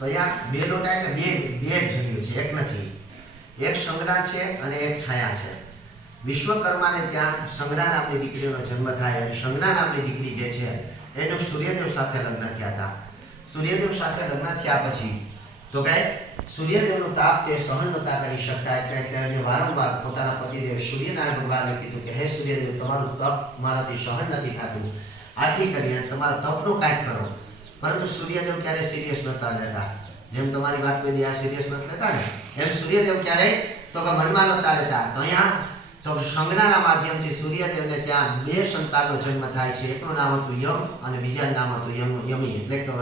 તો અહીંયા બે લોટા એટલે બે બે જગ્યો છે, એક નથી. એક સંજ્ઞા છે અને એક છાયા છે. વિશ્વકર્માને ત્યાં સંજ્ઞા નામની દીકરીનો જન્મ થાય અને સંજ્ઞા નામની દીકરી જે છે એનું સૂર્યદેવ સાથે લગ્ન થયા હતા. સૂર્યદેવ સાથે લગ્ન થયા પછી તો કે સૂર્યદેવનો તાપ તે સહન નહોતા કરી શકતા, એટલે એને વારંવાર પોતાના પતિદેવ સૂર્યનારાયણ ભગવાનને કીધું કે હે સૂર્યદેવ, તમારું તપ મારાથી સહન નથી થતું, આથી કરીને તમારા તપનું કાંઈક કરો. પરંતુ સૂર્યદેવ ક્યારે સિરિયસ નહોતા લેતા. જેમ તમારી વાત કરી આ સિરિયસ નથી લેતા ને, એમ સૂર્યદેવ ક્યારેય તો કે મનમાં નહોતા લેતા. તો અહીંયા તો સંજ્ઞાના માધ્યમથી સૂર્યદેવને ત્યાં બે સંતાનનો જન્મ થાય છે. એકનું નામ હતું યમ અને બીજાનું નામ હતું યમી, એટલે કે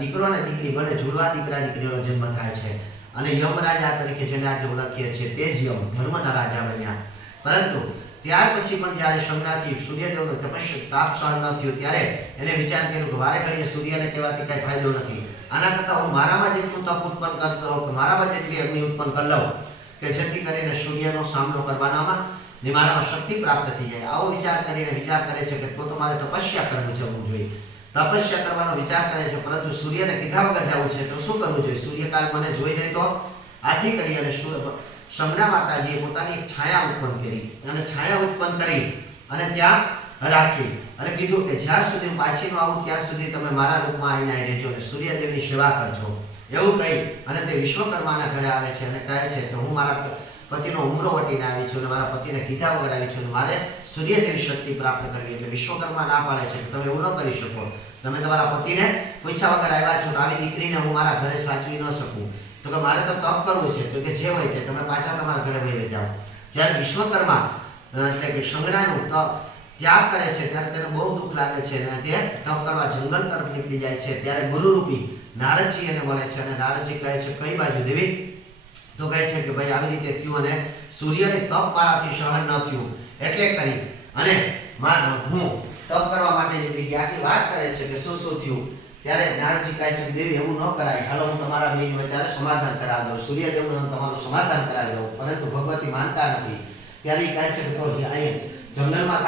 દીકરો અને દીકરી બંને જુડવા દીકરા દીકરીનો જન્મ થાય છે. અને યમરાજા તરીકે જેને આજે ઓળખીએ છીએ તે જ યમ ધર્મના રાજા બન્યા. પરંતુ ત્યાર પછી પણ જ્યારે સંજ્ઞાથી સૂર્યદેવનો તપસ્યા તાપ સહન ન થયો ત્યારે એને વિચાર કર્યો કે વારે ઘડીએ સૂર્યને કહેવાથી કઈ ફાયદો નથી. આના કરતાં હું મારામાં જેટલું તપ ઉત્પન્ન કરતો હોઉં કે મારામાં જેટલી અગ્નિ ઉત્પન્ન કરી લઉં કે જેથી કરીને સૂર્યનો સામનો કરવાનામાં ને મારામાં શક્તિ પ્રાપ્ત થઈ જાય. આવો વિચાર કરીને વિચાર કરે છે કે તો તમારે તપસ્યા કરવું જોઈએ. તપસ્યા કરવાનો વિચાર કરે છે, પરંતુ સૂર્યને કીધા વગર જવું છે તો શું કરવું જોઈએ? સૂર્યકાળ મને જોઈ લે તો આથી કરી અને સંજ્ઞા માતાજીએ પોતાની એક છાયા ઉત્પન્ન કરી અને છાયા ઉત્પન્ન કરી અને ત્યાં રાખી અને કીધું કે જ્યાં સુધી પાછી ન આવું ત્યાં સુધી તમે મારા રૂપમાં આવીને રહેજો અને સૂર્યદેવની સેવા કરજો. એવું કહી અને તે વિશ્વકર્માના ઘરે આવે છે અને કહે છે કે હું મારા પતિનો ઉમરો વટીને આવી છું અને મારા પતિને કીધા વગર આવી છું અને મારે સૂર્ય જેવી શક્તિ પ્રાપ્ત કરવી. એટલે વિશ્વકર્મા ના પાડે છે કે તમે એવું ન કરી શકો. તમે તમારા પતિને પૂછ્યા વગર આવ્યા છો તો આવી દીકરીને હું મારા ઘરે સાચવી ન શકું. તો કે મારે તો તપ કરવું છે. તો કે જે હોય તે તમે પાછા તમારા ઘરે વહી જાઓ. જ્યારે વિશ્વકર્મા એટલે કે સંજ્ઞાનું ત્યાગ કરે છે ત્યારે તેને બહુ દુઃખ લાગે છે અને તે તપ કરવા જંગલ તરફ નીકળી જાય છે. ત્યારે ગુરુરૂપી નારદજી એને મળે છે અને નારદજી કહે છે કઈ બાજુ દેવી? તો કહે છે કે ભાઈ આવી રીતે થયું અને સૂર્યની તપ મારાથી સહન ન થયું એટલે કરી અને હું તપ કરવા માટે નીકળી ગયા. આખી વાત કરે છે કે શું શું થયું. ત્યારે નારદજી કહે છે કે દેવી એવું ન કરાય, હાલો હું તમારા બે વચ્ચે સમાધાન કરાવી દઉં, સૂર્યદેવનું તમારું સમાધાન કરાવી દઉં. પરંતુ ભગવતી માનતા નથી. ત્યારે એ કહે છે કે તો અહીંયા જંગલમાં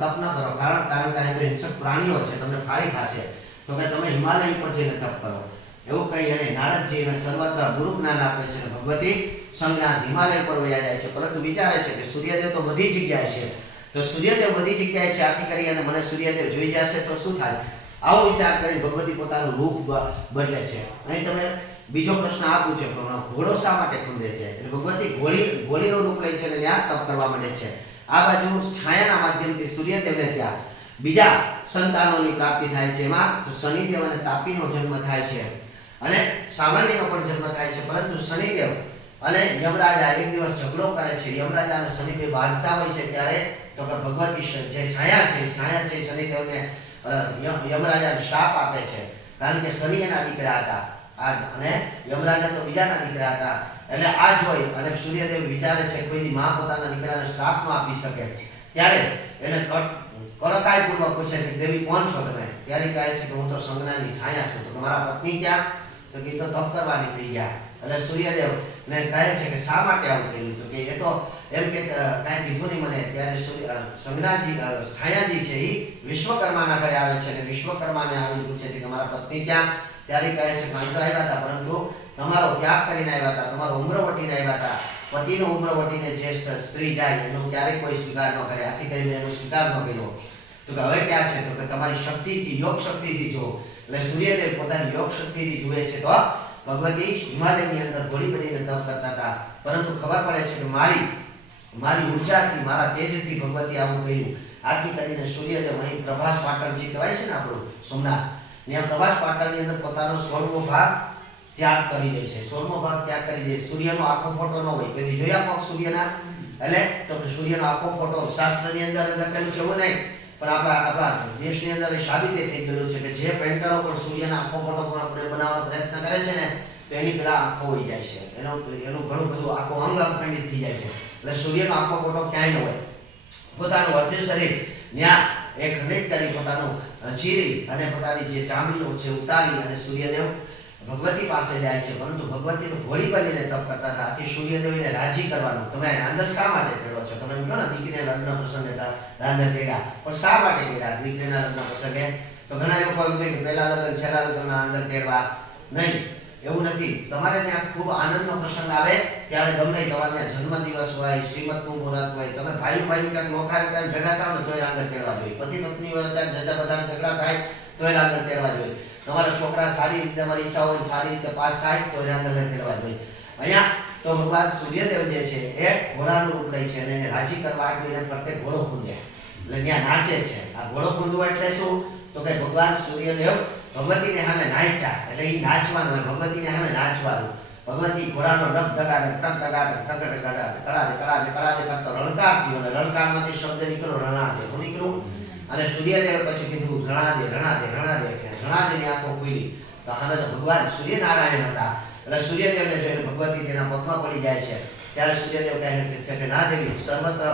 તપ ન કરો, કારણ કે અહીં તો હિંસક પ્રાણીઓ છે, તમને ફાડી ખાશે. તો કે તમે હિમાલય પર જઈને તપ કરો. એવું કહી અને નારદજી એને સર્વત્ર ગુરુ જ્ઞાન આપે છે અને ભગવતી સંજ્ઞા હિમાલય પર વયા જાય છે. પરંતુ વિચારે છે કે સૂર્યદેવ તો બધી જગ્યાએ છે, તો સૂર્યદેવ બધી જગ્યાએ છે, આથી કરી અને મને સૂર્યદેવ જોઈ જશે તો શું થાય? આવો વિચાર કરી ભગવતી પોતાનું રૂપ બદલે છે. અહીં તમે બીજો પ્રશ્ન આ પૂછે પણ ઘોડો શા માટે કૂદે છે? એટલે ભગવતી ઘોડીનું રૂપ લે છે અને ત્યાં તપ કરવા માંડે છે. આ બાજુ છાયાના માધ્યમથી સૂર્યદેવને ત્યાં બીજા સંતાનોની પ્રાપ્તિ થાય છે. એમાં શનિદેવ અને તાપીનો જન્મ થાય છે અને સામાન્યનો પણ જન્મ થાય છે. પરંતુ શનિદેવ અને યમરાજા એક દિવસ ઝઘડો કરે છે. યમરાજા અને શનિદેવ બાંધતા હોય છે ત્યારે તો કે ભગવતી જે છાયા છે શનિદેવને યમરાજાને શાપ આપે છે. કારણ કે શનિ એના દીકરા હતા અને યમરાજા તો બીજાના દીકરા હતા. એટલે આ જોઈ અને સૂર્યદેવ વિચારે છે કે કોઈ માં પોતાના દીકરાને શ્રાપ ન આપી શકે. ત્યારે એને કડકાઈપૂર્વક પૂછે છે દેવી કોણ છો તમે? ત્યારે કહે છે કે હું તો સંજ્ઞાની છાયા છું. તો તમારા પત્ની ક્યાં? તો કે તો તપ કરવા નીકળી ગયા. એટલે સૂર્યદેવ ને કહે છે કે શા માટે આવું કર્યું? તો કે એ તો એમ કે કાંઈ કીધું નહીં મને. ત્યારે સંજ્ઞાજી છાયાજી છે એ વિશ્વકર્માના ઘરે આવે છે અને વિશ્વકર્માને આવીને પૂછે છે કે મારા પત્ની ક્યાં? ત્યારે કહે છે કે અહીં તો આવ્યા હતા, પરંતુ તમારો ત્યાગ કરીને આવ્યા હતા, તમારો ઉમરો વટીને આવ્યા હતા. પતિનો ઉમરો વટીને જે સ્ત્રી જાય એનો ક્યારેય કોઈ સ્વીકાર ન કરે, આથી કરીને એનો સ્વીકાર ન કર્યો. તો કે હવે ક્યાં છે? તો કે તમારી શક્તિથી, યોગ શક્તિથી જો. એટલે સૂર્યદેવ પોતાની યોગ શક્તિથી જુએ છે તો ભગવતી હિમાલયની અંદર ઘોડી બનીને તપ કરતા હતા. પરંતુ ખબર પડે છે કે મારી ઉર્જાથી, મારા તેજથી ભગવતી આવું કહ્યું. આથી કરીને સૂર્યદેવ અહીં પ્રભાસ પાટણ જે કહેવાય છે ને આપણું સોમનાથ, ત્યાં પ્રભાસ પાટણની અંદર પોતાનો 16મો ભાગ ત્યાગ કરી દે છે. 16મો ભાગ ત્યાગ કરી દે. સૂર્યનો આખો ફોટો ન હોય. કદી જોયા કોક સૂર્યના? એટલે તો કે સૂર્યનો આખો ફોટો શાસ્ત્રની અંદર લખેલું છે એવું નહીં, પણ આપણા દેશની અંદર એ સાબિત થઈ ગયેલું છે કે જે પેન્ટરો પણ સૂર્યના આખો ફોટો પણ બનાવવાનો પ્રયત્ન કરે છે ને તો એની પેલા આંખો હોઈ જાય છે. એનું ઘણું બધું આખો અંગ અખંડિત થઈ જાય છે. એટલે સૂર્યનો આખો ફોટો ક્યાંય ન હોય. પોતાનું વર્ધ્ય શરીર ત્યાં એક ખંડિત કરી પોતાનું ચીરી અને પોતાની જે ચામડીઓ છે ઉતારી અને સૂર્યદેવ ભગવતી પાસે જાય છે. પરંતુ ભગવતી તો ઘોડી બનીને તપ કરતા હતા. આથી સૂર્યદેવને રાજી કરવાનું, તમે રાંધણ શા માટે કર્યો છો? તમે કહો ને દીકરીને લગ્ન પ્રસંગે રાંધણ કર્યા, પણ શા માટે કર્યા દીકરીના લગ્ન પ્રસંગે? તો ઘણા લોકો એમ કહે કે પહેલા લગ્ન છેલ્લા લગ્નમાં અંદર તેડવા નહીં. એવું નથી. તમારે ત્યાં ખૂબ આનંદનો પ્રસંગ આવે ત્યારે ગમે તમારે જન્મદિવસ હોય, શ્રીમતનું મુહૂર્ત હોય, તમે ભાઈ ક્યાંક નોખારે ત્યાં ભેગા થાવ ને તોય રાંગર તેડવા જોઈએ. પતિ પત્ની હોય ત્યારે જજા બધાને ઝઘડા થાય તોય રાંગર તેડવા જોઈએ. તમારા છોકરા સારી રીતે તમારી ઈચ્છા હોય સારી રીતે પાસ થાય તોય રાંગર તેડવા જોઈએ. અહીંયા તો ભગવાન સૂર્યદેવ જે છે એ ઘોડાનું રૂપ લે છે અને એને રાજી કરવા માટે એને ફરતે ઘોડો ખૂંદે એટલે ત્યાં નાચે છે. આ ઘોડો ખૂંદવો એટલે શું? તો કે ભગવાન સૂર્યદેવ ભગવતીને સામે નાચ્યા એટલે એ નાચવાનું હોય. ભગવતીને સામે નાચવાનું. ભગવતી ઘોડાનો રગ ડગાડે ટક ડગાડે ટક ડગાડે કળાદે કરતો રણકાર થયો અને રણકારમાંથી શબ્દ નીકળ્યો રણાદે. હું નીકળું અને સૂર્યદેવ પછી કીધું રણાદેની આંખો ખુલી તો સામે તો ભગવાન સૂર્યનારાયણ હતા. એટલે સૂર્યદેવને જોઈને ભગવતી તેના પગમાં પડી જાય છે. ત્યારે સૂર્યદેવ કહે છે કે ના દેવી સર્વત્ર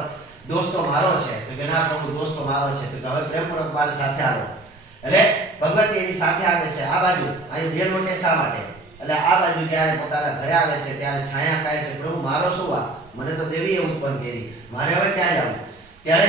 દોસ્તો મારો છે. તો કે ના પ્રભુ દોસ્તો મારો છે. તો હવે પ્રેમપૂર્વક મારી સાથે આવો. એટલે ભગવતી એની સાથે આવે છે. આ બાજુ અહીં બે લોટે શા માટે? એટલે આ બાજુ જ્યારે પોતાના ઘરે આવે છે ત્યારે છાયા કહે છે પ્રભુ મારો શું આ? મને તો દેવીએ ઉત્પન્ન કરી, મારે હવે ક્યાં જવું? ત્યારે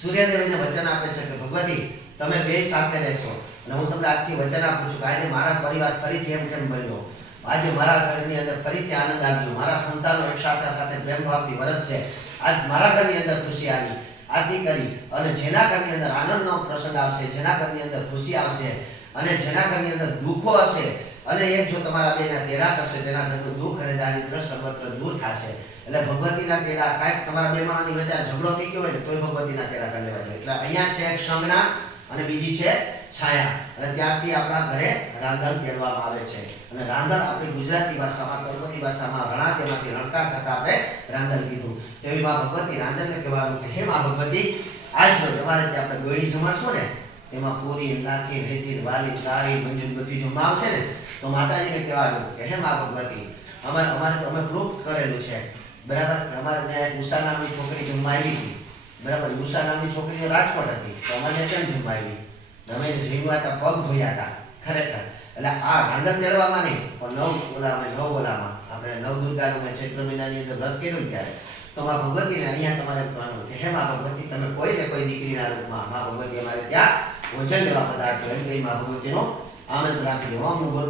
સૂર્યદેવ એને વચન આપે છે કે ભગવતી તમે બે સાથે રહેશો અને હું તમને આજથી વચન આપું છું કે આજે મારા પરિવાર ફરીથી એમ કેમ બન્યો. આજે મારા ઘરની અંદર ફરીથી આનંદ આવ્યો. મારા સંતાનો એક સાથે પ્રેમ ભાવથી વરસશે. આજ મારા ઘરની અંદર ખુશી આવી. આથી કરી અને જેના ઘરની અંદર આનંદનો પ્રસંગ આવશે, જેના ઘરની અંદર ખુશી આવશે અને જેના ઘરની અંદર દુઃખો હશે અને એક જો તમારા બેના તેડા કરશે તેના ઘરનું દુઃખ અને દારિદ્ર્ય સર્વત્ર દૂર થશે. એટલે ભગવતીના તેડા કાંઈક તમારા બે માણસની વચ્ચે ઝઘડો થઈ ગયો હોય ને તોય ભગવતીના તેડા કરી લેવા જોઈએ. એટલે અહીંયા છે એક સંજ્ઞા અને બીજી છે છાયા. અને ત્યારથી આપણા ઘરે રાંધણ તેડવામાં આવે છે. અને રાંધણ આપણી ગુજરાતી ભાષામાં કર્મની ભાષામાં રણાદેમાંથી રણકાર થતા આપણે રાંધણ કીધું. તેવી માં ભગવતી રાંધણને કહેવાનું કે હે માં ભગવતી આજ જો તમારે ત્યાં આપણે ગોળી જમાડશો ને તેમાં પૂરી નાખી રેતી વાલી લારી મંજૂર બધી જમવા આવશે ને તો માતાજીને કહેવાનું કે હે માં ભગવતી અમારે તો અમે પ્રૂફ કરેલું છે બરાબર. અમારે ત્યાં ઉષા નામની છોકરી જમવા આવી હતી બરાબર. ઉષા નામની છોકરીઓ રાજકોટ હતી તો અમારે કેમ જમવા આવી? અમે જીવવા હતા પગ ધોયા હતા ખરેખર. એટલે આ રાંધણ તેડવામાં નહીં પણ નવ ઓલામાં આપણે નવદુર્ગાનું મેં ચૈત્ર મહિનાની અંદર વ્રત કર્યું ત્યારે તો માં ભગવતીને અહીંયા તમારે કહેવાનું કે હે માં ભગવતી તમે કોઈને કોઈ દીકરીના રૂપમાં માં ભગવતી અમારે ત્યાં ભોજન લેવા પધારજો એમ કહી માં ભગવતીનું આમંત્રણ આપી દો.